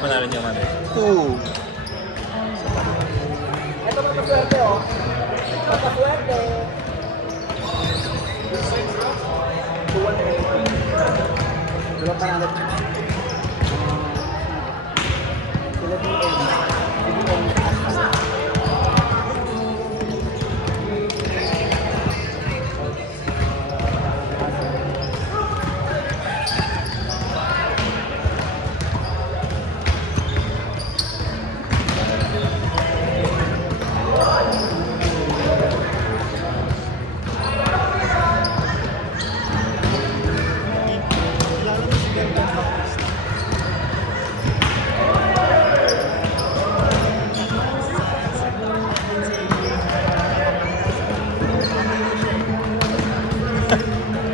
panalo niyo man. 2. Ito magpaswerte oh. Magpaswerte. Dalawa panalo.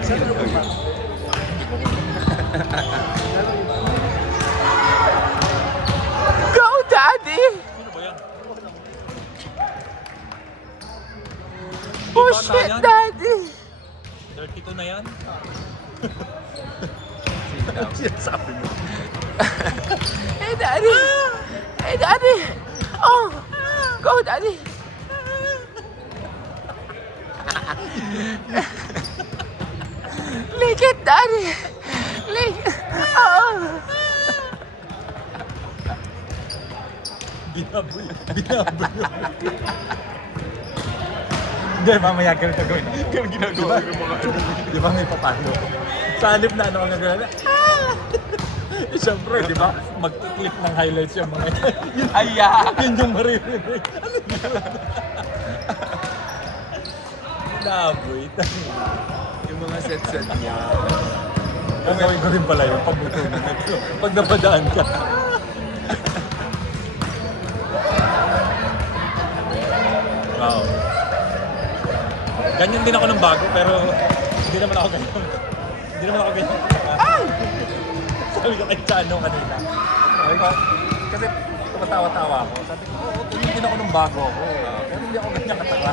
Sila Go, Daddy! Sino ba yan? Push it, Daddy! 32 na yan? Sabi mo. Hey, Daddy! Hey, Daddy! Oh! Go, Daddy! Lick it, Daddy! Lick! Oh! Binaboy. Hindi, mamaya ganito gawin. Ganun ginagawa ko yung mga ano. Di ba may papalo? Sa halip na ano ang nagawin na, eh, siyempre, di ba? Mag-click ng highlights yung mga yun. Yun yung maririnig. Ano yun? Binaboy. Yung mga set-set niya. Gagawin ko rin pala yung pagbuto na ito. Pag napadaan ka. Wow. Ganyan din ako ng bago, pero hindi naman ako ganyan. Hindi naman ako ganyan. Sabi ko kay Chano kanina. Sabi ko, kasi tumatawa-tawa ako. Sabi ko, oo, tuloy din ako ng bago ako. Pero hindi ako ganyan kataka.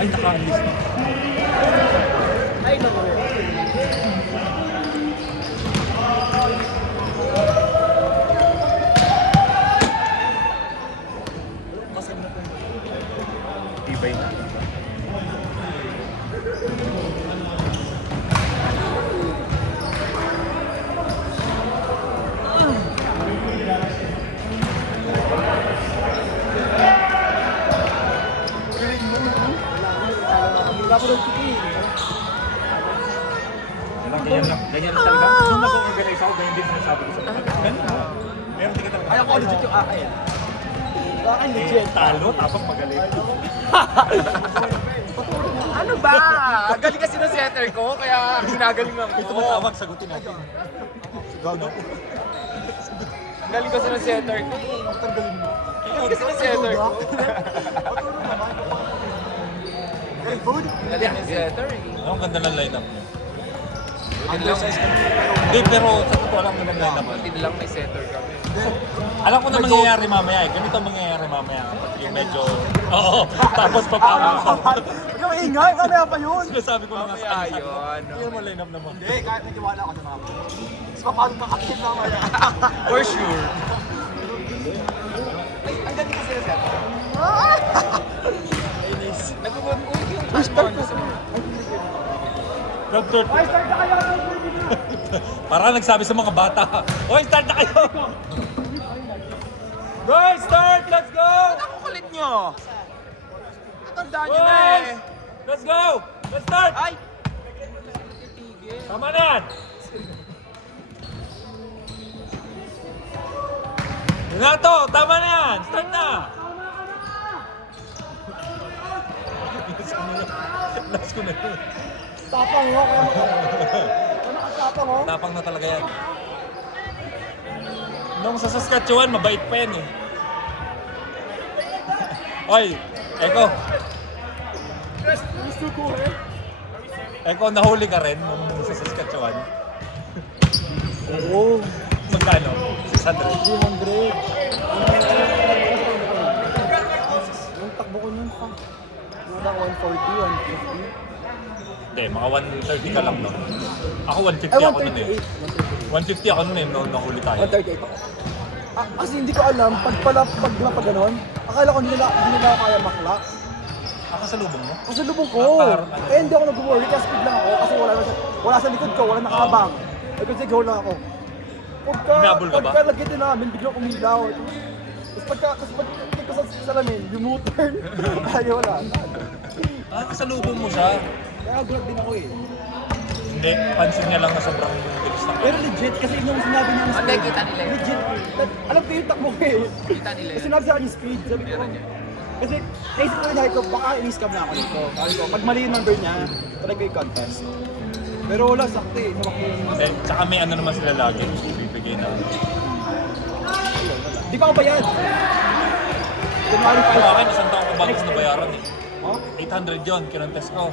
Ay, naka-alis na. Ay, naku. Ibay na. Wala ko ng tiki. Ganyan lang talaga. Nung nag-organize ako, ganyan din sinasabi ko sa mga. Ganyan lang. Meron din ka talaga. Ay, ako legit yung akay ah. Akay legit. Talo, tapos magaling. Ano ba? Galing kasi ng setter ko, kaya ginagalingan Ito ko. matawag, sagutin natin. Gago. Galing kasi ng setter ko. Galing kasi ng setter ko. Galing ng setter eh. Ang ganda ng lineup niya. Undersize kami. Hindi, pero sa totoo lang naman lineup. Hindi lang may setter kami. Alam ko na mangyayari mamaya eh. Ganito ang mangyayari mamaya. Kapag yung medyo... Oo. Tapos papawag ko. Huwag ka maingay, mamaya pa yun. Sinasabi ko lang nga sa Mamaya kanila. yun. Hindi mo lineup naman. Hindi, kahit nagtiwala ka sa mga po. Mas mapagod ka kapit mamaya. For sure. Ay, ang galing kasi ng setter. Nag-work yung ano sa mga. Doctor. Ay, start na kayo! Para nagsabi sa mga bata. Hoy, start na kayo! Guys, start! Let's go! Ang kulit nyo! Natandaan nyo na Boys! eh. Let's go! Let's start! Ay! Tama na! Renato, tama na yan! Start na! Last ko na yun. Tapang mo, kaya nakatapang mo. Tapang na talaga yan. Nung sa Saskatchewan, mabait pa yan eh. Oy, Eko. Eko, nahuli ka rin nung sa Saskatchewan. Oo. Magkano? 600. 300. Yung takbo ko nun pa. Wala 140, 150. Hindi, mga 130 ka lang, no? Ako 150 Ay, ako nun eh. 150 ako nun eh, nung nahuli tayo. 138 ako. Kasi hindi ko alam, pag ganon, akala ko hindi nila ako kaya maklak. Kasalubong mo? Kasi lubong ko. Parang ano? Eh, hindi ako nag-worry, kasi speed lang ako. Kasi wala sa likod ko, wala nakakabang. Eh, kasi go lang ako. Hinabol ka ba? Pagka lagitin namin, biglang umilaw. Tapos pagka ko sa salamin, yung U-turn, ay wala. Kasalubong mo siya. Kaya gulat din ako eh. Hindi, pansin niya lang na sobrang bilis na. Pero legit, kasi yung sinabi niya ng Hindi, kita nila yun. Legit. Alam ko yung takbo ko eh. Kita nila Kasi yun. sinabi sa akin yung speed, sabi ko. Meron yan. Kasi naisip ko na ito, baka i-scam na ako nito. Sabi ko, pag mali yung number niya, talaga yung contest. Pero wala, sakto eh. Samak ko yung... Hindi, tsaka may ano naman sila lagi. Bibigay na. Di pa ako bayad. January Sa akin, isang taong ko bago na bayaran eh. 5. Oh? 800 yun, kinontes ko.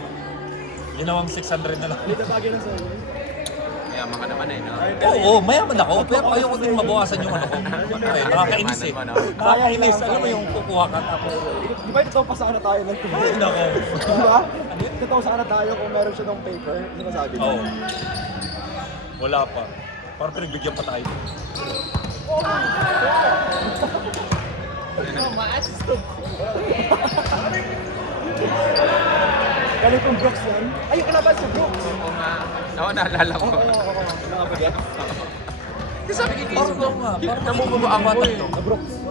Ginawang 600 na lang. Hindi na bagay lang sa'yo. Yaman ka naman eh, no? Oo, mayaman ako. Pero ayoko din mabawasan yung ano ko. Nakakainis eh. Nakakainis. Alam mo yung kukuha ka tapos. Di ba ito pa sana tayo ng tuloy? Ay, nako. Di ba? Ito sana tayo kung meron siya ng paper. Ano masabi niya? Oo. Wala pa. Parang pinagbigyan pa tayo. Galing kong Brooks yan. Ay, yung kalaban sa Brooks. Oo nga. Oo, naalala ko. Oo. Nakapagyan. Kasi sabi ko, Parang daw nga. Parang namumubo ang mata to. Sa Brooks.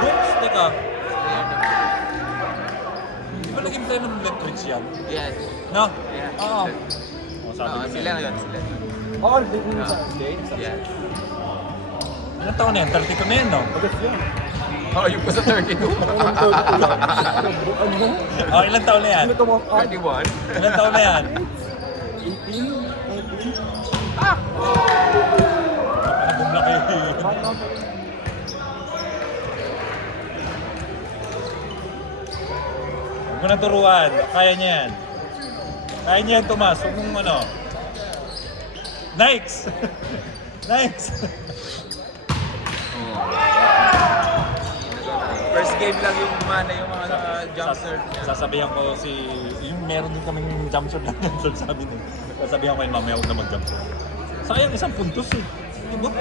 Brooks, teka. Di ba naging play ng Letrix yan? Yes. No? Yeah. Oo. O, sabi Oo, ko sila sa'yo. yun, sila. Oo, dito sa Jane. Yeah. Ilang taon na yan? 30 ka na yan, no? Pagkas yun. Oo, yung ko sa 32. Ano na? Oh, ilang taon na yan? Ano ito mo? 31. Ilang taon na yan? 18? 19? Nagbumlaki. Huwag mo na turuan. Kaya niya yan. Kaya niya yan, Tomas. Huwag mong ano. Nikes! Nikes! First game lang yung mana yung mga jump serve niya. Sasabihan ko si... Yung meron din kaming jump shot lang yung sabi nun. Sasabihan ko yun mamaya huwag na mag-jump shot. Sayang isang puntos eh. Diba?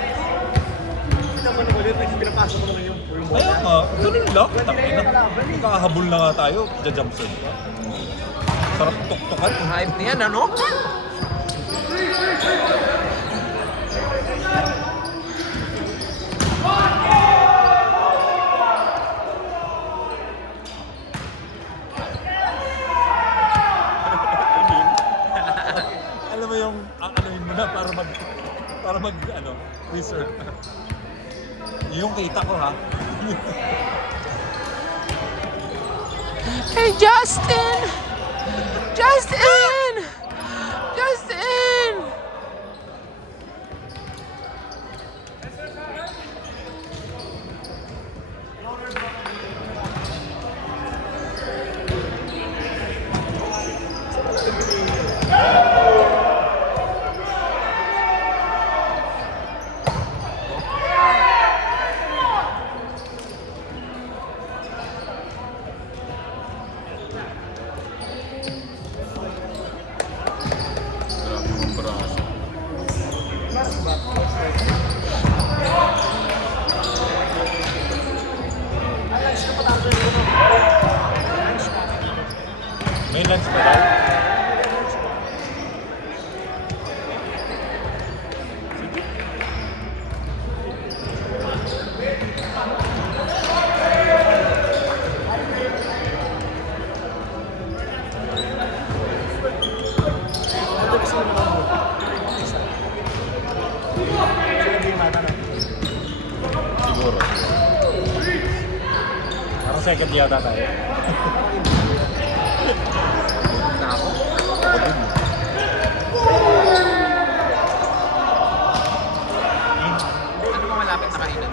Kita mo na ulit, pinapasok mo naman yung Kaya nga, ganun lang. Tangina. Kakahabol na nga tayo. Jump shot. Sarap tuktukan. Hype niyan, ano? Alam mo yung aanoin mo na para mag ano, reserve. Yung kita ko ha. Hey, Justin! Justin! Justin! May lunch pa daw. Siguro. Parang second yata tayo. Na ako? Ako din. Ano ba malapit na kainan?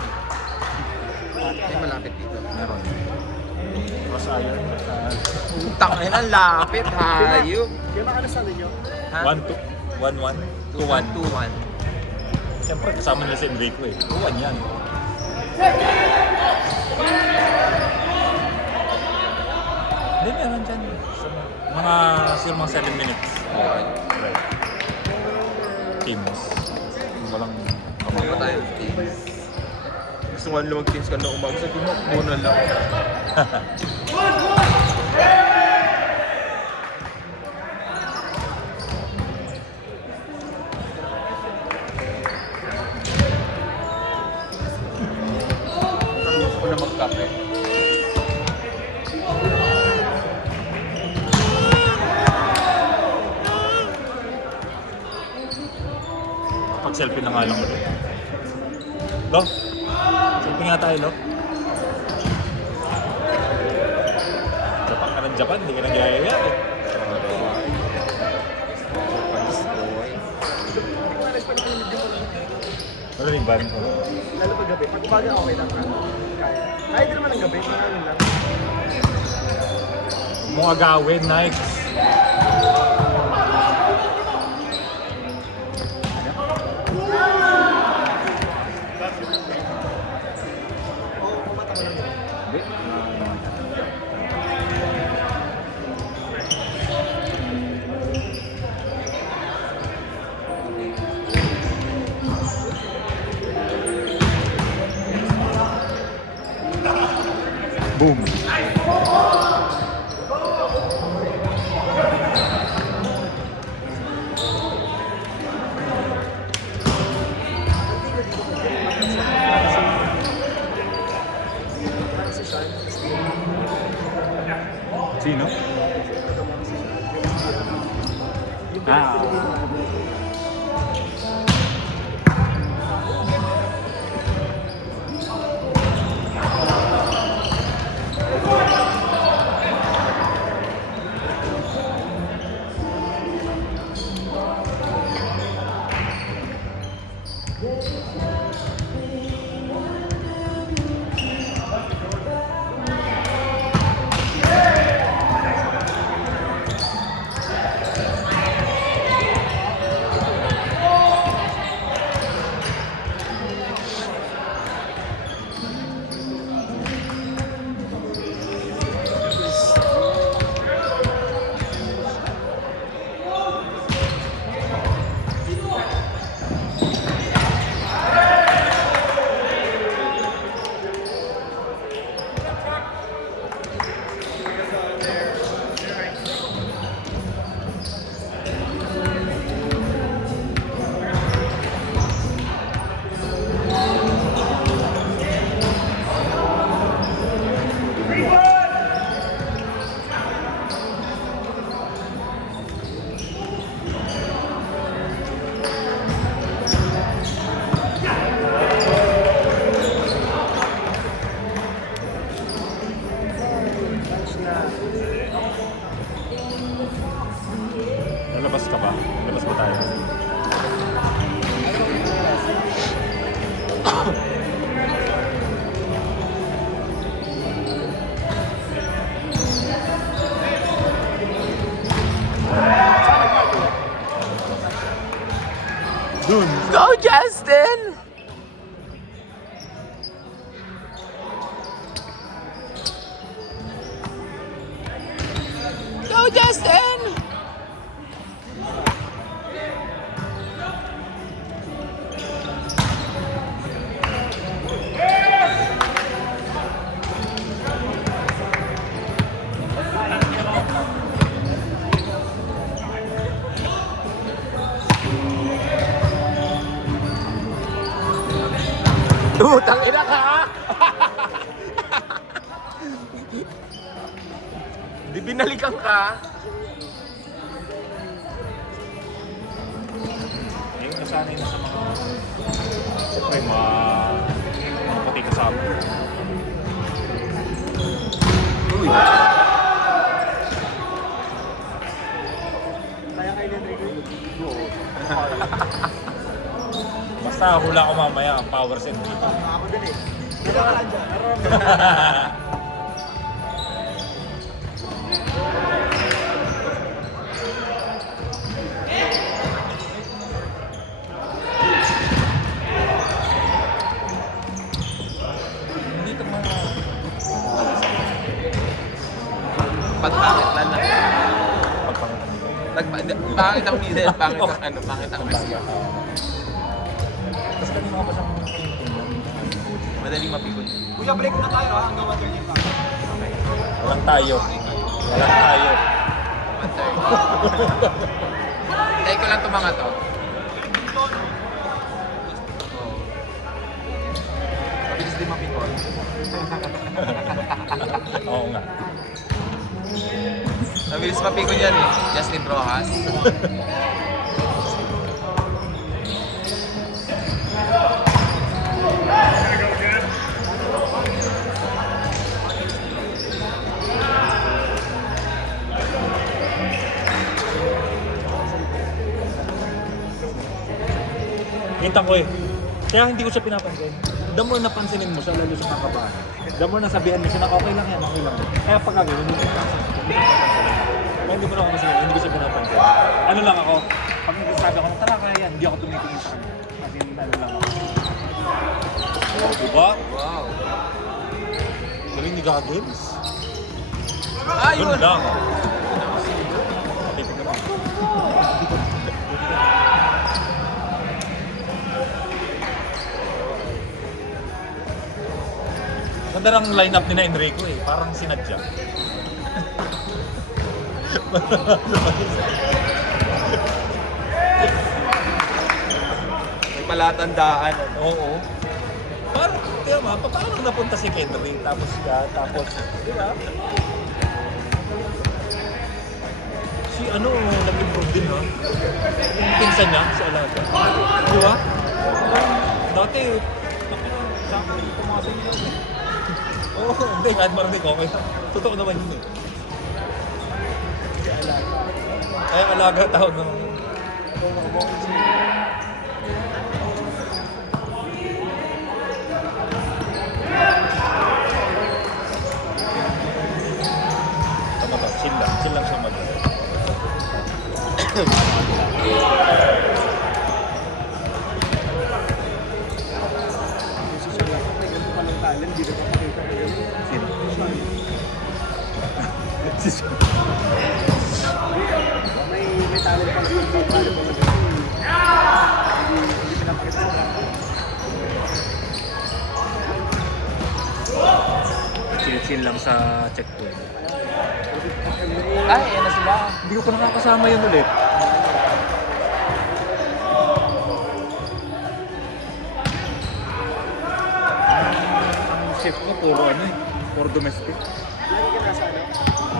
Tangin, ang lapit, hayop. Kaya ano sa ninyo? 1-1. 2-1. 2-1. Siyempre, kasama nila si Enrico eh. 2-1 yan. Hindi, meron dyan. Mga siguro mga 7 minutes. Okay. Right. Teams. Walang Kapag tayo teams. Gusto mo lang mag-teams ka na umaga. Sabi mo, muna lang. Gusto ko na magkape. Pag-selfie na nga lang ulit. Lo? Selfie nga tayo, Lo. Japan ka ng Japan, hindi ka nagyayaya eh. Japanese boy. Wala rin ba rin ko? Lalo pag gabi. Pag umaga okay lang. Kaya. Kahit din naman ang gabi. Mga ano lang. Mga gawin, Nike. Oo, kumata ko lang yun. Boom. Sino? Ah. Lalabas ka ba? Lalabas ba tayo? Dun! Go, Justin! Go, Justin! Utang ina ka! Di binalikan ka? Eh, nasanay na sa mga... Siyempre, mga puti kasama. Kaya kayo din Rico. Basta hula ko mamaya ang power set dito. Ako din eh. Dito ka lang dyan. Wala na. Pagpangitan nila. Pangit ang middle, pangit ang ano, pangit ang receive. Tapos kanina ka pa siyang tingnan. Madaling mapikon. Kuya, break na tayo ha, hanggang 1:30 pa. Walang tayo. Walang tayo. Try ko lang itong mga to. Mabilis din mapikon. Oo nga. Mabilis mapikon yan eh. Justin Rojas. Kita ko eh. Kaya hindi ko siya pinapansin. The more napansinin mo siya, lalo siya kakabahan. The more nasabihan mo siya na okay lang yan, okay lang. Kaya pag gano'n, hindi ko pinapansin. Kaya hindi ko na ako masabi, hindi ko siya pinapansin. Ano lang ako, pag nagsasabi ako, tara kaya yan, hindi ako tumitingin sa kanya. Kasi ano lang ako. Oh, diba? Wow. Galing ni Goggins. Ah, Yun yun! lang. Tipid naman. Ganda ng line-up ni na Enrico eh. Parang sinadya. May palatandaan. Oo. Parang, kaya ma, paano napunta si Kendrick? Tapos siya, tapos, di ba? Si ano, nag-improve din ha? Yung pinsan niya, si Alaga. Di ba? Dati, saka pumasok niya. Oo, hindi, kahit marinig, okay. Totoo naman yun eh. Si Alaga. Kaya Alaga tawag ng... Tama ba? Chill lang siya mag... Sino? May talent pa rin yung pala po hindi pinapakita sa lahat. Chill lang sa checkpoint. Ay, yan na sila. Hindi ko pa nakakasama yun ulit. Ang chef ko, puro ano eh. Puro domestic. Lagi ka nasa ano?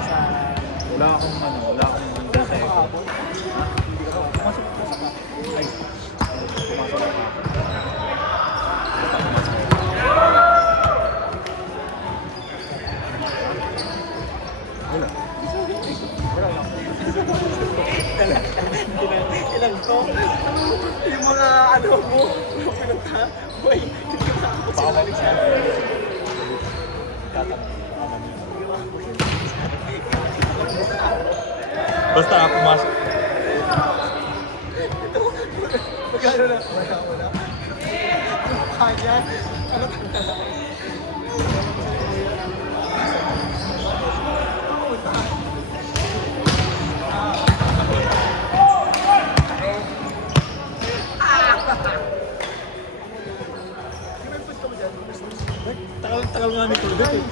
Sa... Wala akong dal sa eko. Hindi ka pa. Pumasok ka. Ay. Pumasok ka. Wala. Ilang to? Yung mga ano mo, yung pinunta, boy, hindi ka ako sinalik siya. Basta ako pumasok. Magkano na? Wala. Kanya? Ano ka? Tagal nga ni Claudette eh.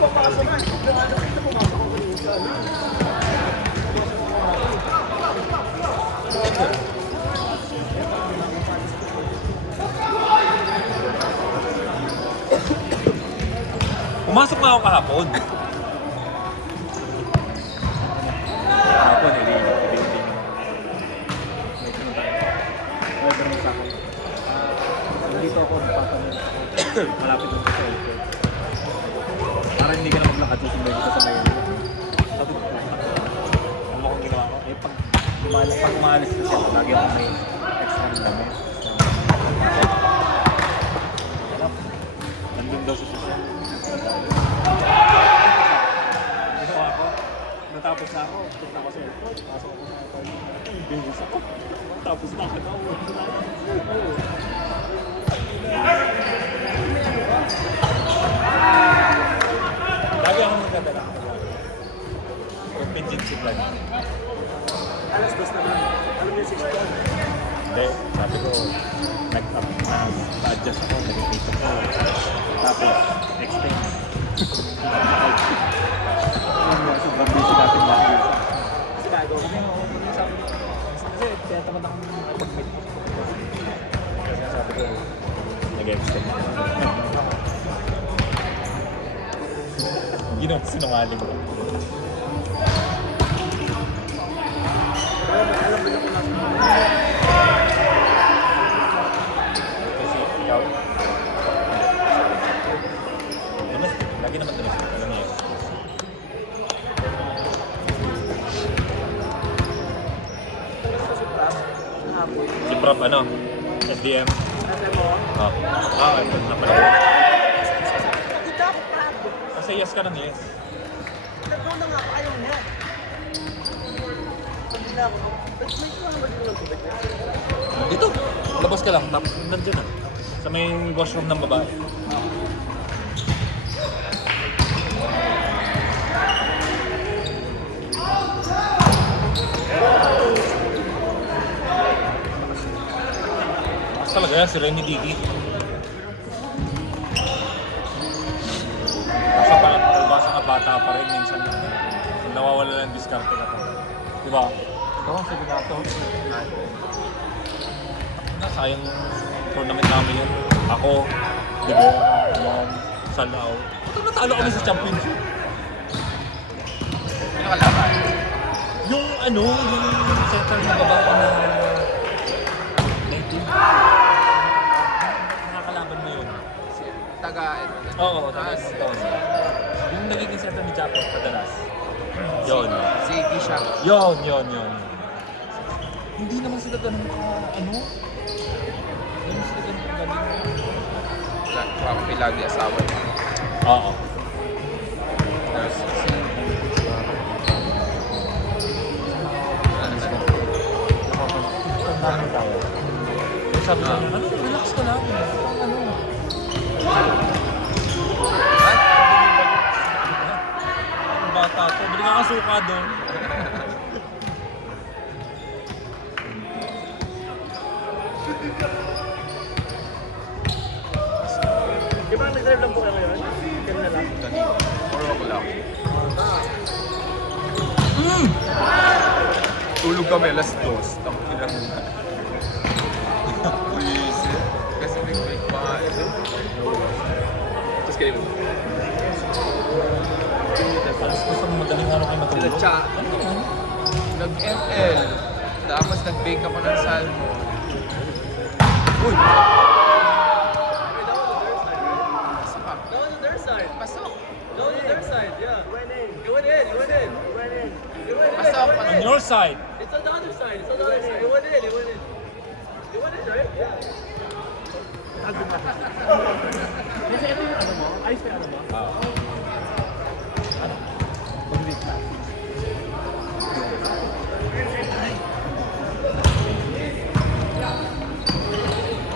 Papasok na. Pumasok ako rin sa ano. Pumasok na ako kahapon. Kahapon, hindi. Dito ako nagpapalit. Malapit lang sa airport. Para hindi ka na maglakad, susunod dito sa may... Sabi ko, alam mo kung ginawa ko? Eh, pag umalis na siya, lagi ako may extra ng dami. Alam, nandun daw sa susunod. Ginawa ko, natapos na ako, punta ako sa airport, pasok ako sa airport. Ay, bilis ako. Tapos na ako. Tapos, extend. Sobrang busy natin natin. Kasi bago. Kasi kaya tamad akong makipag-meet. Kasi sabi ko, nag-extend. Ginawa sinungaling ko. Kasi ikaw, domestic. Lagi naman domestic. Alam niyo yun. Si Prof, ano? SDM. Oh. Ah, ito na pala. Kasi yes ka ng yes. Nagkaroon na nga pa ayaw niya. Sabi na ako, may mga ba dito ng tubig niya? Dito, labas ka lang, tapos nandiyan na. Sa may washroom ng babae. Mas talaga yan, si Remy Didi. Basta ka bata pa rin, minsan nawawala ng diskarte ka pa. Diba? Ikaw ang sabi na ito. Sayang tournament namin yun. Ako, Diba, yan, Salao. Ito natalo kami sa championship. Ano kalaban? Yung ano, yung center na babae na 19. Nakakalaban mo yun. Si taga, Oo, tapos yung nagiging center ni Chapo madalas. Yun. Si Kisha. Yun. Hindi naman sila ganun ano? Hindi naman sila ganun galing. Grabe lagi asawa niya. Oo. Tapos si... Namin tayo. Sabi ko, ano, relax ka lang. Ano? Ang bata ko, bili ka kasuka doon. Di ba nag-drive lang po kayo ngayon? Kanina lang. 4 o'clock. Tulog kami alas 2. Tangin lang na. Buisit. Kasi nag-break pa nga. Tapos kayo mo. Alas gusto mo madaling araw kayo matulog. Sila Cha. Nag-ML. Tapos nag-bake ako ng salmon. Uy! Down to their side. Pasok! Down to their side, yeah. You went in. You went in. You went in. You went in. Pasok! On Pasok! your side. It's on the other side. It's on the other side. You went in. You went in. You went in, right? Yeah. Kasi ito yung ano mo? Ayos na ano mo?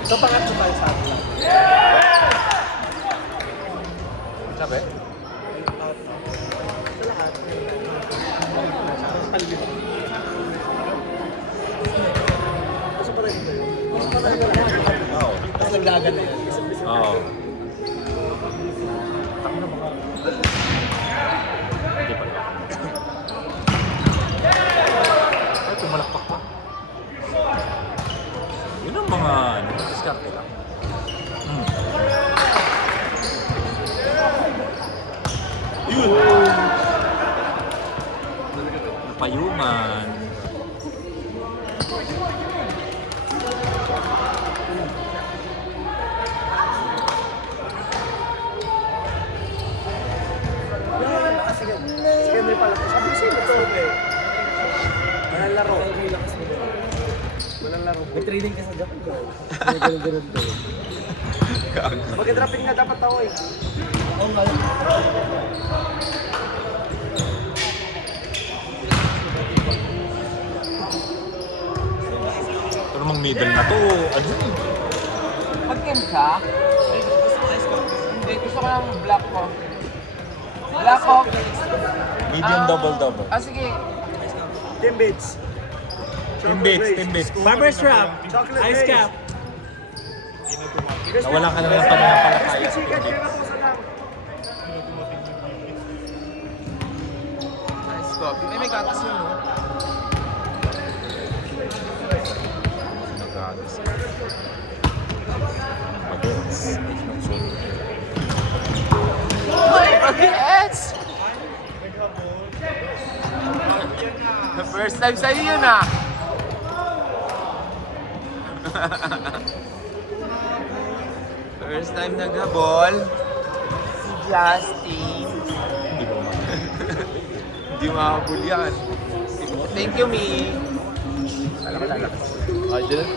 So, pangatlo tayo sa atin lang. Sabi? Sa lahat. Sa paligid. Gusto pa rin ito yun. Gusto pa rin ito yun. Oo. Tapos naglagan na yan. Isip-isip na Oo. yun. Tako na mga... Hindi pa. Ay, tumalakpak pa. Yun ang mga ano, diskarte lang. Yun! Napayuman. Sige, may pala. Sabi ko sa'yo, ito eh. Walang laro. Walang laro. May training ka sa Japan ko. Ganun-ganun to. Mag-dropping nga dapat ako eh. Oo nga. Ito namang middle na to. Ano? Mag-game ka? Hindi, gusto ko lang black ko. Black ko? Medium double-double. Ah, sige. Timbits. Timbits. Barber strap. Chocolate ice cap. Nawalan ka na ng pananampalataya sa Crispy chicken, Timbits. kaya nga po sa coffee. May gatas yun, no? Gatas. Mag-gets. Mag-gets! First time sa'yo yun, ah. First time nag-ball. Si Justin. Hindi ko makakita. Hindi makakabul yan. Thank you, Mi. Alam ko lalakas. Oh, dyan.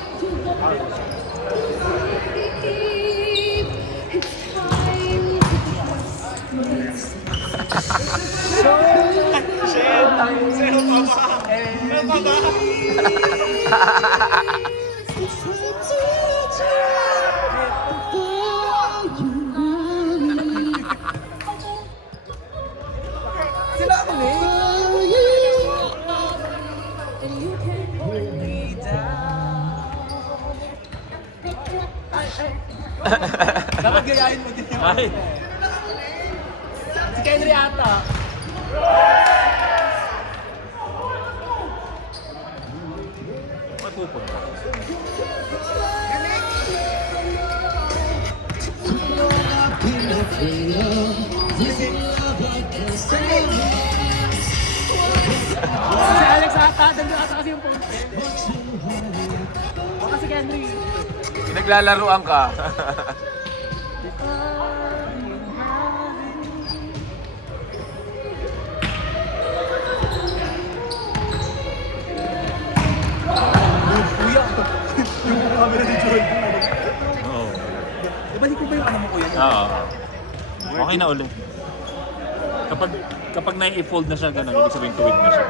Sila ako eh. Dapat gayahin mo din yung Ay! si Kenry ata. May pupunta. Si Alex ata, dando ata kasi yung phone. Baka si Kenry. Naglalaruan ka. Kuya, yung camera ni Jordan. Oo. Ibalik ko ba yung ano mo kuya? Oo. Okay na ulit. Kapag nai-fold na siya ganun, ibig sabihin tuwid na siya.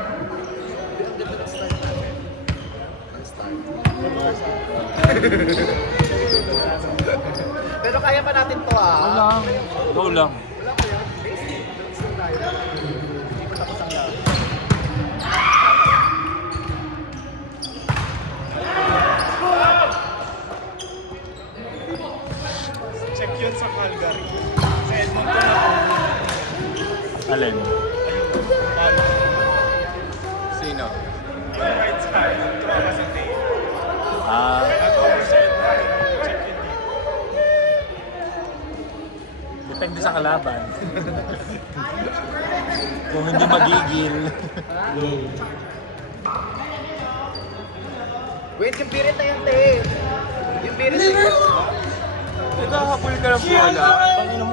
Pero kaya pa natin to ah. Wala. Go lang. Wala ko yan. Basic tayo. Hindi ko tapos ang lahat. Check yun sa Calgary. Sa Edmonton ako. Alin? Sino? Right side. Tumama sa tail. Ah, Nag-over sa Edmonton. Check yun dito. depende sa kalaban. Kung hindi magigil. Wait, yung pirit na yung tail. Yung pirit na yun. Nagkakapul ka ng bola. Panginoon mo